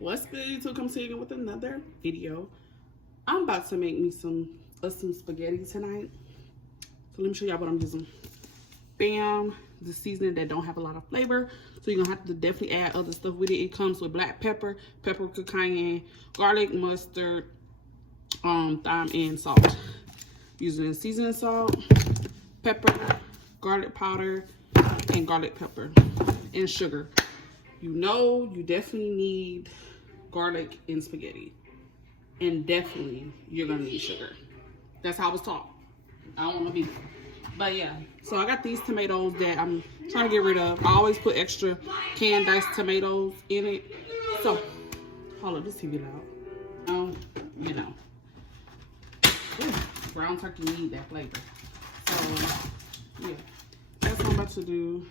What's good, YouTube? Come see you again with another video. I'm about to make me some spaghetti tonight. So let me show y'all what I'm using. Bam, the seasoning that don't have a lot of flavor. So you're gonna have to definitely add other stuff with it. It comes with black pepper, paprika, cayenne, garlic, mustard, thyme, and salt. Using seasoning salt, pepper, garlic powder, and garlic pepper, and sugar. You know you definitely need garlic in spaghetti. And definitely you're gonna need sugar. That's how I was taught. I don't wanna be, but yeah. So I got these tomatoes that I'm trying to get rid of. I always put extra canned diced tomatoes in it. So, hold up, this TV loud. You know. Ooh, brown turkey need that flavor. So, yeah. That's what I'm about to do.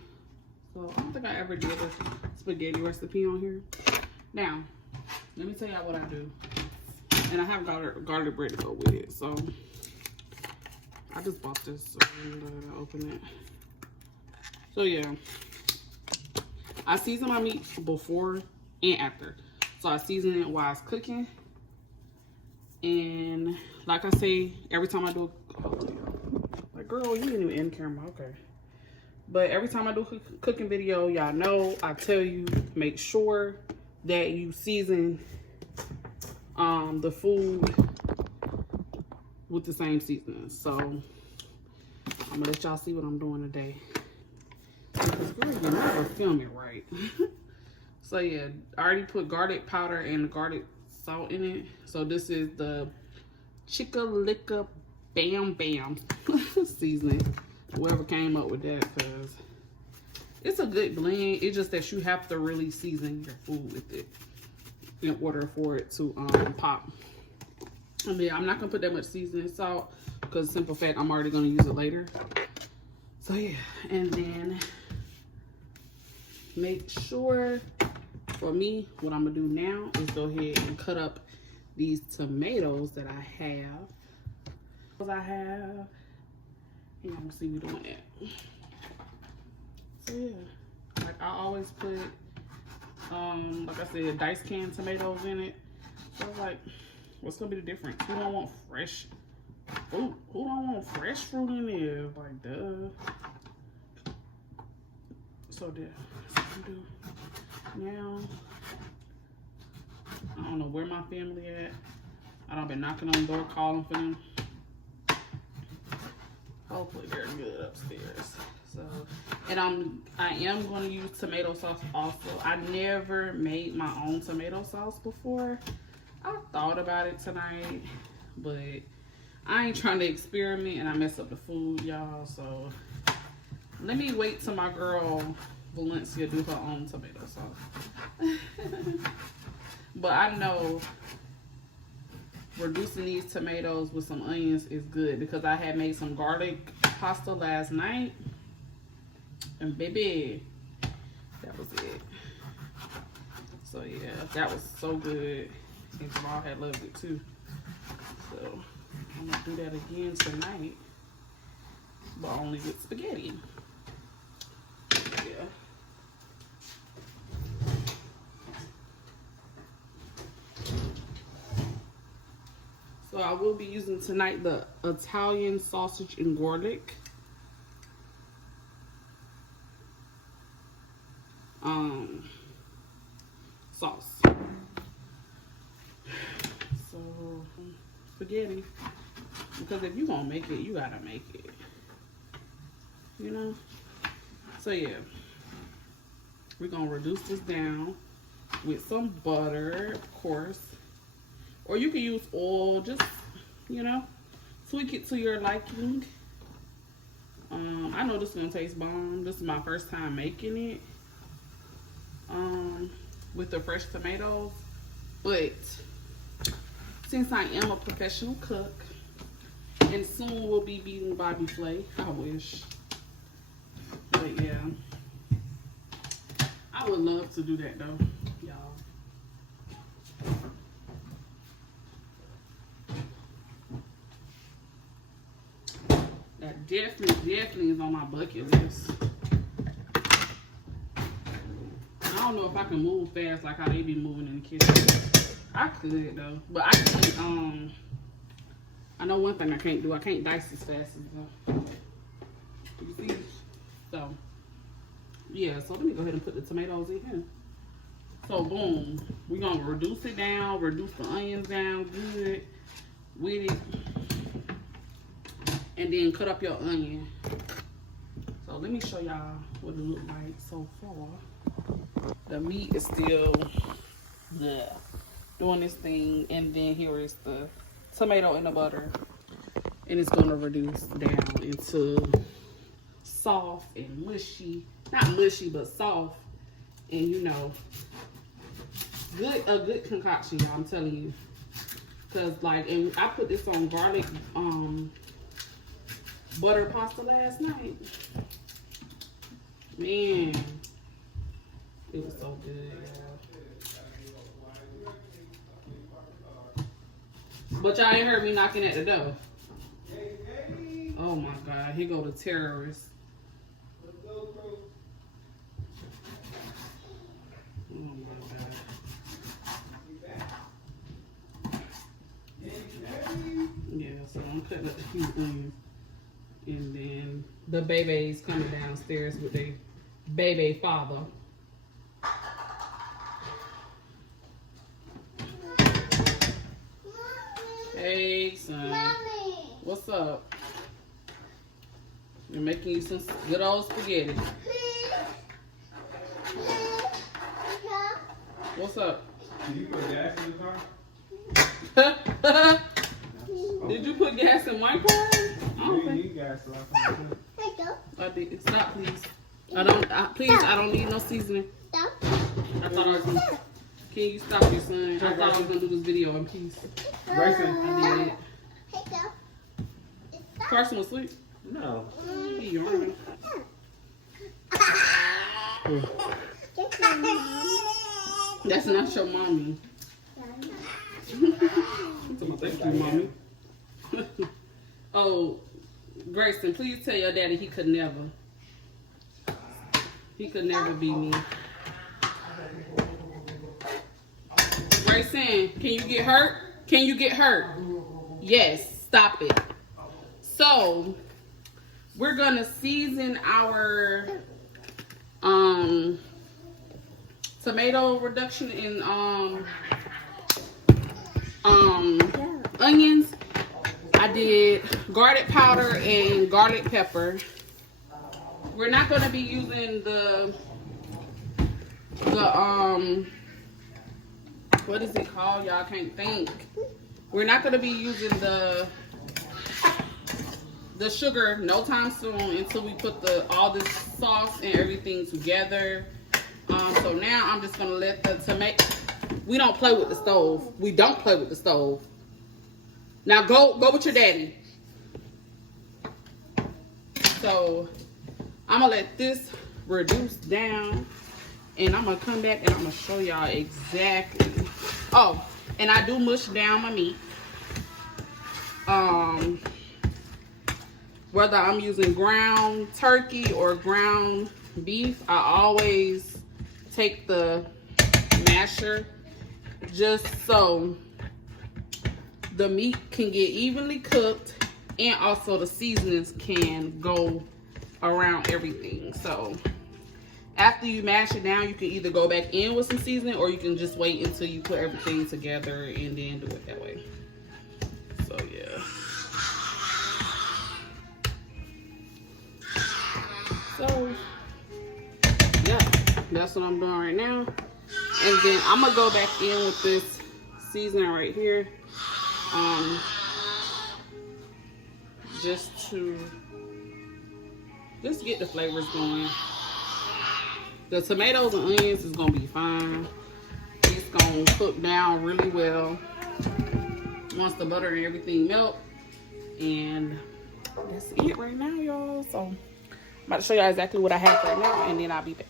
So, I don't think I ever did a spaghetti recipe on here. Now, let me tell y'all what I do. And I have garlic bread to go with it. So, I just bought this. So, I'm going to open it. So, yeah. I season my meat before and after. So, I season it while I was cooking. And, like I say, every time I do like, girl, you didn't even end camera. Okay. But every time I do a cooking video, y'all know I tell you, make sure that you season the food with the same seasoning. So I'm gonna let y'all see what I'm doing today. Because girl, you never film it right. So yeah, I already put garlic powder and garlic salt in it. So this is the Chicka Bam Bam seasoning. Whoever came up with that, because it's a good blend. It's just that you have to really season your food with it in order for it to pop. I mean, I'm not gonna put that much seasoning salt because simple fact, I'm already gonna use it later. So yeah, and then make sure, for me, what I'm gonna do now is go ahead and cut up these tomatoes that I have. Yeah, I'm gonna see you doing that. So yeah, like I always put, like I said, diced canned tomatoes in it. So I was like, what's gonna be the difference? Who don't want fresh fruit? Who don't want fresh fruit in there? Like, duh. So there, that's what I'm doing. Now, I don't know where my family at. I done been knocking on the door, calling for them. Hopefully they're good upstairs. So, and I am going to use tomato sauce also. I never made my own tomato sauce before. I thought about it tonight, but I ain't trying to experiment and I mess up the food, y'all. So let me wait till my girl Valencia do her own tomato sauce. But I know reducing these tomatoes with some onions is good because I had made some garlic pasta last night, and baby, that was it. So yeah, that was so good, and Jamal had loved it too. So I'm gonna do that again tonight, but only with spaghetti. Yeah. So I will be using tonight the Italian sausage and garlic. Sauce. So spaghetti. Because if you gonna make it, you gotta make it. You know? So yeah. We're gonna reduce this down with some butter, of course. Or you can use oil, just, you know, tweak it to your liking. I know this is gonna taste bomb. This is my first time making it with the fresh tomatoes. But since I am a professional cook, and soon will be beating Bobby Flay, I wish. But yeah, I would love to do that though, y'all. That definitely is on my bucket list. I don't know if I can move fast like how they be moving in the kitchen. I could though, but I can't. I know one thing I can't do. I can't dice as fast as you see. So yeah. So let me go ahead and put the tomatoes in here. So boom, we're gonna reduce it down, reduce the onions down good with it, and then cut up your onion. So let me show y'all what it looks like so far. The meat is still doing this thing, and then here is the tomato and the butter, and it's gonna reduce down into soft and mushy. Not mushy, but soft, and you know, a good concoction, y'all. I'm telling you, cause like, and I put this on garlic butter pasta last night. Man, it was so good, y'all. But y'all ain't heard me knocking at the door. Oh my God, here go the terrorists. Oh my God. Yeah, so I'm cutting up the cute onions. And then the baby's coming downstairs with their baby father. Hey, son. Mommy. What's up? You're making you some good old spaghetti. What's up? Did you put gas in the car? Did you put gas in my car? You need gas so I did. Stop, please. I don't need no seasoning. Stop. I thought I was gonna. Can you stop your son? I thought I was gonna do this video in peace. Grayson. I did. Carson was asleep. No. He yawning. That's not your mommy. Thank you, mommy. Oh, Grayson, please tell your daddy he could never. He could never be me. Grayson, can you get hurt? Can you get hurt? Yes, stop it. So, we're gonna season our tomato reduction in onions. I did garlic powder and garlic pepper. We're not going to be using the what is it called? Y'all can't think. We're not going to be using the sugar no time soon until we put all this sauce and everything together. So now I'm just going to let the tomato. We don't play with the stove. We don't play with the stove. Now go with your daddy. So I'm gonna let this reduce down, and I'm gonna come back and I'm gonna show y'all exactly. Oh, and I do mush down my meat. Whether I'm using ground turkey or ground beef, I always take the masher just so the meat can get evenly cooked, and also the seasonings can go around everything. So after you mash it down, you can either go back in with some seasoning, or you can just wait until you put everything together and then do it that way. So yeah. So yeah, that's what I'm doing right now. And then I'm gonna go back in with this seasoning right here. Just get the flavors going. The tomatoes and onions is gonna be fine. It's gonna cook down really well once the butter and everything melt. And that's it right now, y'all. So I'm about to show y'all exactly what I have right now, and then I'll be back.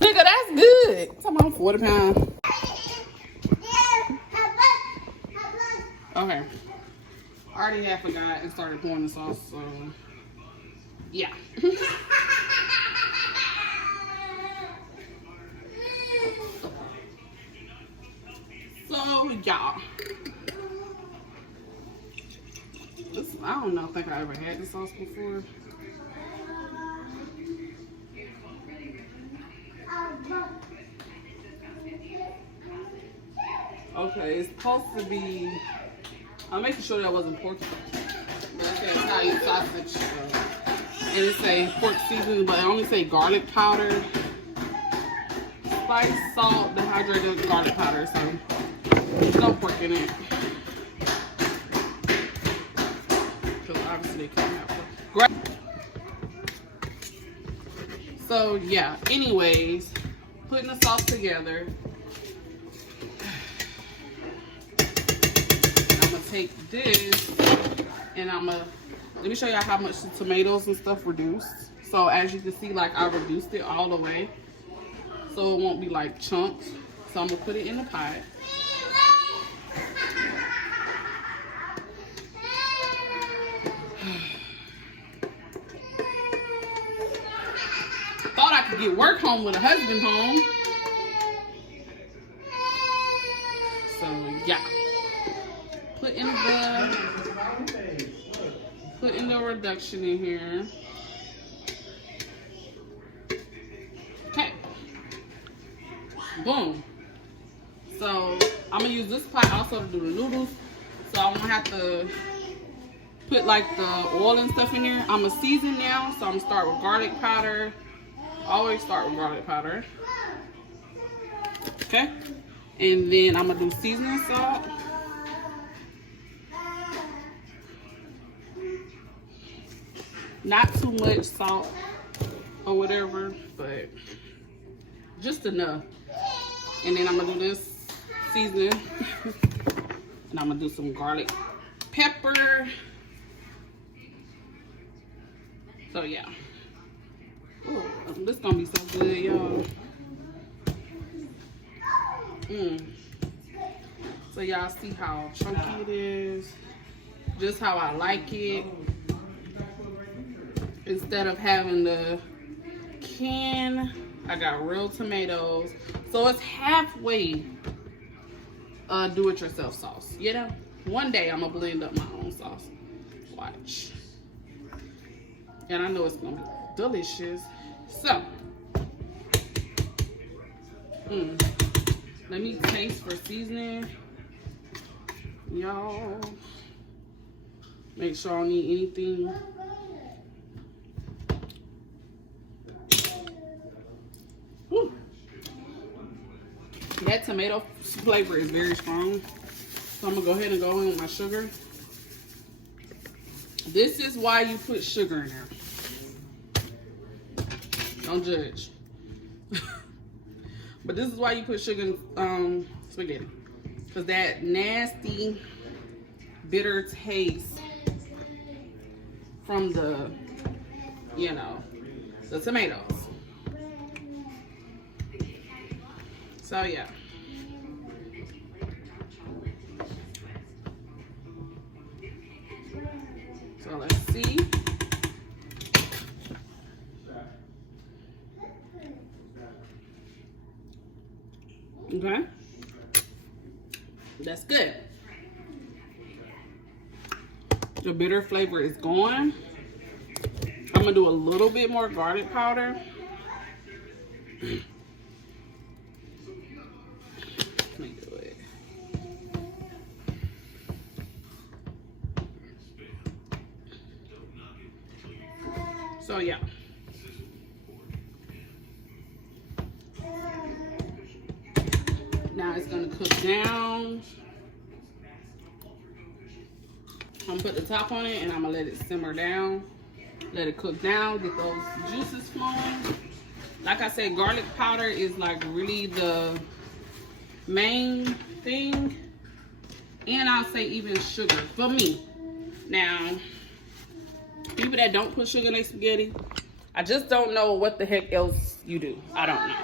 Nigga, that's good. I'm talking about 40 pounds. Okay. I already had forgot and started pouring the sauce, so yeah. So y'all, this, I don't think I ever had this sauce before. Okay, it's supposed to be. I'm making sure that wasn't pork. But it says Italian sausage, and it say pork seasoning, but it only say garlic powder, spice, salt, dehydrated garlic powder. So there's no pork in it. Because obviously they couldn't have pork. So yeah. Anyways, putting the sauce together. Take this and let me show y'all how much the tomatoes and stuff reduced. So as you can see, like I reduced it all the way so it won't be like chunks. So I'm gonna put it in the pot. Thought I could get work home with a husband home. So yeah. Put in the reduction in here. Okay. Boom. So I'm gonna use this pot also to do the noodles. So I'm gonna have to put like the oil and stuff in there. I'm gonna season now, so I'm gonna start with garlic powder. Always start with garlic powder. Okay. And then I'm gonna do seasoning salt. Not too much salt or whatever, but just enough. And then I'm gonna do this seasoning. And I'm gonna do some garlic pepper. So yeah. Ooh, this gonna be so good, y'all. So y'all see how chunky it is. Just how I like it. Instead of having the can, I got real tomatoes. So it's halfway do-it-yourself sauce. You know? One day I'm gonna blend up my own sauce. Watch. And I know it's gonna be delicious. So, let me taste for seasoning. Y'all, make sure I don't need anything. Woo. That tomato flavor is very strong. So I'm gonna go ahead and go in with my sugar. This is why you put sugar in there. Don't judge. But this is why you put sugar in spaghetti. Because that nasty, bitter taste from the, you know, the tomatoes. So yeah. So let's see. Okay. That's good. The bitter flavor is gone. I'm gonna do a little bit more garlic powder. Let me do it. So yeah. Now it's gonna cook down. I'm gonna put the top on it and I'm gonna let it simmer down. Let it cook down, get those juices flowing. Like I said, garlic powder is like really the main thing. And I'll say even sugar for me. Now, people that don't put sugar in their spaghetti, I just don't know what the heck else you do. I don't know.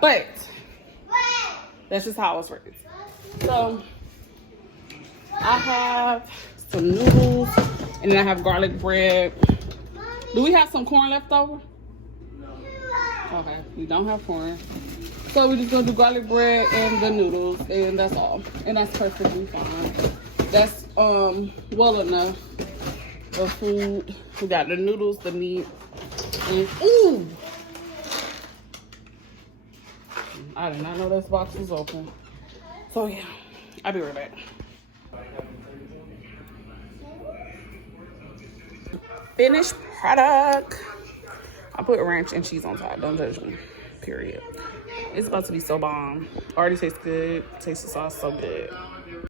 But that's just how it's works. So I have some noodles, and then I have garlic bread. Do we have some corn left over? Okay, we don't have corn. So we're just gonna do garlic bread and the noodles, and that's all. And that's perfectly fine. That's well enough of food. We got the noodles, the meat, and ooh! I did not know this box was open. So yeah, I'll be right back. Finished product. I put ranch and cheese on top. Don't judge me. Period. It's about to be so bomb. Already tastes good. Tastes the sauce so good.